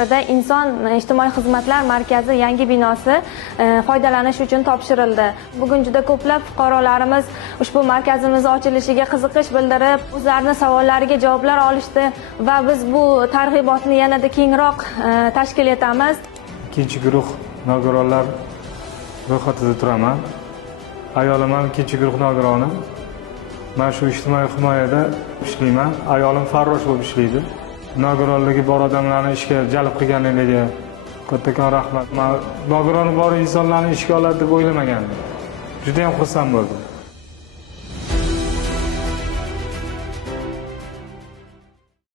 shahrida Inson ijtimoiy xizmatlar markazi yangi binosi foydalanish uchun topshirildi. Bugun juda ko'plab fuqarolarimiz ushbu markazimiz ochilishiga qiziqish bildirib, o'zlarining savollariga javoblar olishdi va biz bu targ'ibotni yanada kengroq tashkil etamiz. Ikkinchi guruh nogironlar ro'yxatida turaman. Ayolim ham ikkinchi guruh nogironi. Men shu ijtimoiy himoyada ishlayman. Ayolim farrosh bo'lib ishlaydi. Nogironligi bor odamlarni ishga jalb qilganligiga kattakon rahmat. Men nogironi bor insonlarni ishga oladi deb o'ylamagandim. Juda ham xursand bo'ldim.